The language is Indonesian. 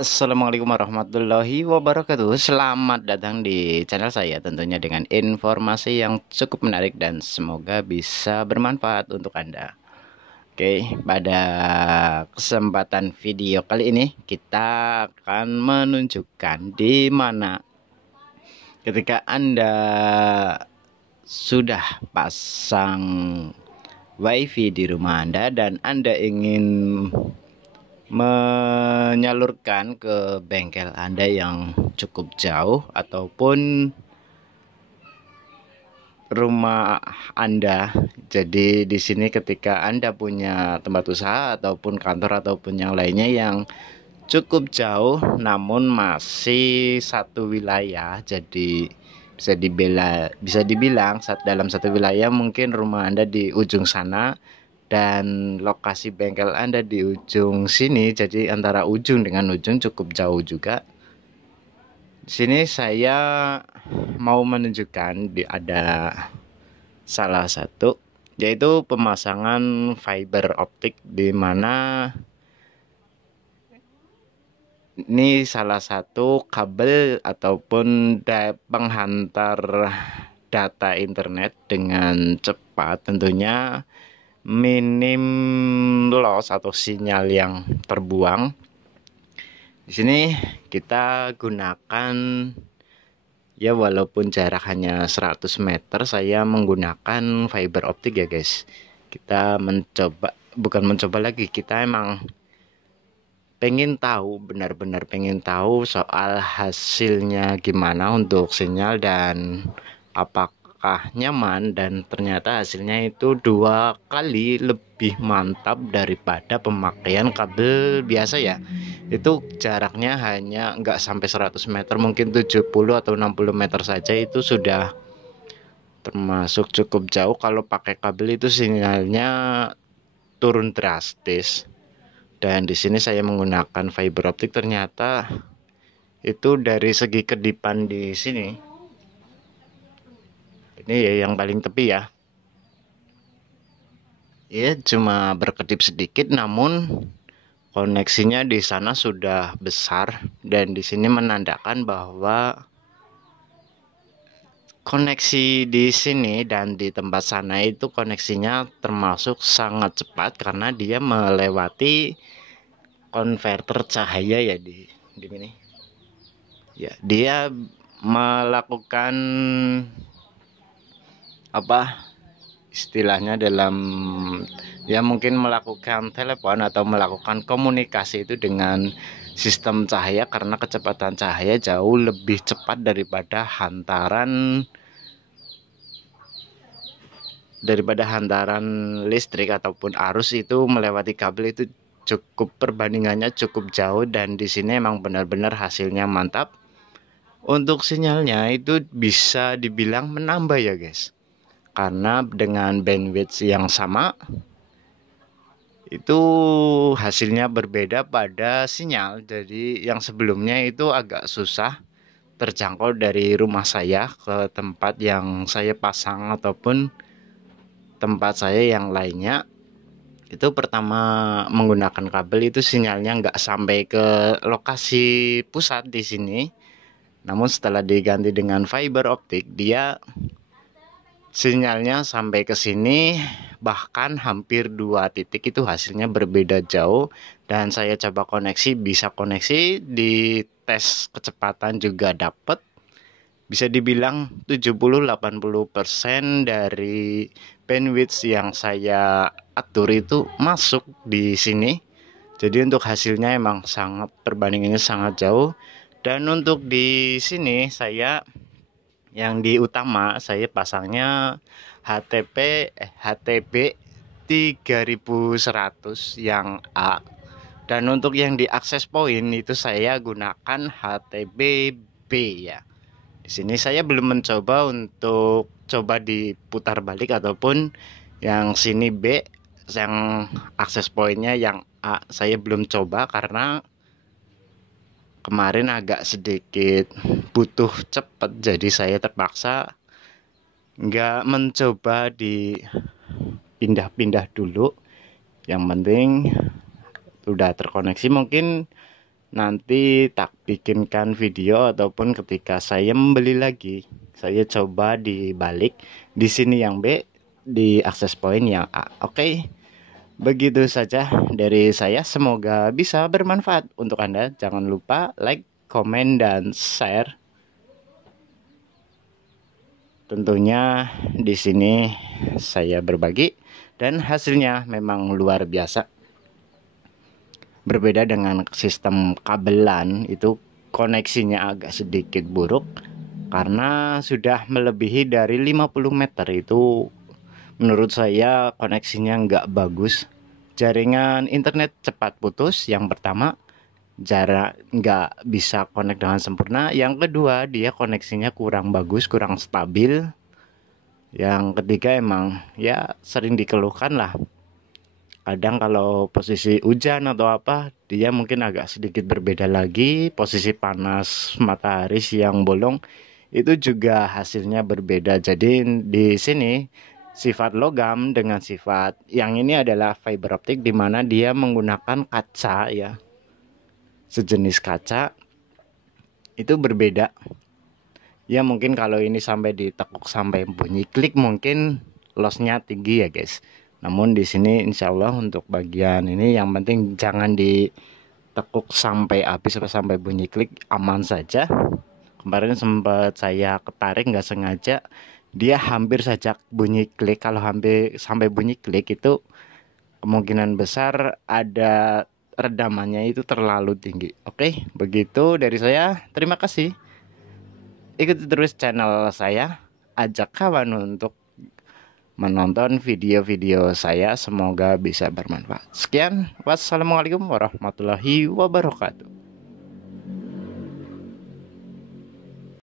Assalamualaikum warahmatullahi wabarakatuh. Selamat datang di channel saya, tentunya dengan informasi yang cukup menarik dan semoga bisa bermanfaat untuk Anda. Oke, pada kesempatan video kali ini kita akan menunjukkan di mana ketika Anda sudah pasang WiFi di rumah Anda dan Anda ingin menyalurkan ke bengkel Anda yang cukup jauh ataupun rumah Anda. Jadi di sini ketika Anda punya tempat usaha ataupun kantor ataupun yang lainnya yang cukup jauh namun masih satu wilayah, jadi bisa dibilang dalam satu wilayah, mungkin rumah Anda di ujung sana dan lokasi bengkel Anda di ujung sini, jadi antara ujung dengan ujung cukup jauh juga. Di sini saya mau menunjukkan ada salah satu, yaitu pemasangan fiber optik, di mana ini salah satu kabel ataupun penghantar data internet dengan cepat, tentunya minim loss atau sinyal yang terbuang. Di sini kita gunakan, ya walaupun jarak hanya 100 meter, saya menggunakan fiber optik ya guys. Kita bukan mencoba lagi, kita emang benar-benar pengen tahu soal hasilnya gimana untuk sinyal dan apakah nyaman, dan ternyata hasilnya itu 2 kali lebih mantap daripada pemakaian kabel biasa ya. Itu jaraknya hanya nggak sampai 100 meter, mungkin 70 atau 60 meter saja, itu sudah termasuk cukup jauh. Kalau pakai kabel itu sinyalnya turun drastis. Dan di sini saya menggunakan fiber optik, ternyata itu dari segi kedipan di sini, ini ya yang paling tepi ya, cuma berkedip sedikit, namun koneksinya di sana sudah besar, dan di sini menandakan bahwa koneksi di sini dan di tempat sana itu koneksinya termasuk sangat cepat karena dia melewati konverter cahaya ya di sini. Ya, dia melakukan apa istilahnya dalam, ya mungkin melakukan telepon atau melakukan komunikasi itu dengan sistem cahaya, karena kecepatan cahaya jauh lebih cepat daripada hantaran listrik ataupun arus itu melewati kabel. Itu perbandingannya cukup jauh, dan di sini emang benar-benar hasilnya mantap. Untuk sinyalnya itu bisa dibilang menambah ya guys, karena dengan bandwidth yang sama itu hasilnya berbeda pada sinyal. Jadi yang sebelumnya itu agak susah terjangkau dari rumah saya ke tempat yang saya pasang ataupun tempat saya yang lainnya. Itu pertama menggunakan kabel itu sinyalnya nggak sampai ke lokasi pusat di sini, namun setelah diganti dengan fiber optik, dia sinyalnya sampai ke sini, bahkan hampir 2 titik itu hasilnya berbeda jauh. Dan saya coba koneksi, bisa koneksi, di tes kecepatan juga dapat. Bisa dibilang 70-80% dari bandwidth yang saya atur itu masuk di sini. Jadi untuk hasilnya emang perbandingannya sangat jauh. Dan untuk di sini saya yang di utama saya pasangnya HTB 3100 yang A, dan untuk yang di akses point itu saya gunakan HTB B ya. Di sini saya belum mencoba untuk coba diputar balik ataupun yang sini B, yang akses pointnya yang A, saya belum coba karena kemarin agak sedikit butuh cepat, jadi saya terpaksa nggak mencoba di pindah-pindah dulu. Yang penting udah terkoneksi, mungkin nanti tak bikinkan video ataupun ketika saya membeli lagi, saya coba dibalik di sini yang B, di akses point yang A. Oke, begitu saja dari saya, semoga bisa bermanfaat untuk Anda. Jangan lupa like, komen, dan share. Tentunya di sini saya berbagi dan hasilnya memang luar biasa. Berbeda dengan sistem kabelan, itu koneksinya agak sedikit buruk karena sudah melebihi dari 50 meter. Itu menurut saya koneksinya nggak bagus. Jaringan internet cepat putus, yang pertama. Jarak nggak bisa connect dengan sempurna. Yang kedua, dia koneksinya kurang bagus, kurang stabil. Yang ketiga, emang ya sering dikeluhkan lah. Kadang kalau posisi hujan atau apa, dia mungkin agak sedikit berbeda lagi. Posisi panas matahari siang bolong itu juga hasilnya berbeda. Jadi di sini sifat logam dengan sifat yang ini adalah fiber optik, di mana dia menggunakan kaca ya, sejenis kaca, itu berbeda. Ya mungkin kalau ini sampai ditekuk sampai bunyi klik mungkin lossnya tinggi ya guys. Namun di sini insya Allah untuk bagian ini yang penting jangan ditekuk sampai habis atau sampai bunyi klik, aman saja. Kemarin sempat saya ketarik nggak sengaja, dia hampir saja bunyi klik. Kalau hampir sampai bunyi klik itu kemungkinan besar ada redamannya itu terlalu tinggi. Oke, begitu dari saya. Terima kasih. Ikuti terus channel saya. Ajak kawan untuk menonton video-video saya, semoga bisa bermanfaat. Sekian, wassalamualaikum warahmatullahi wabarakatuh.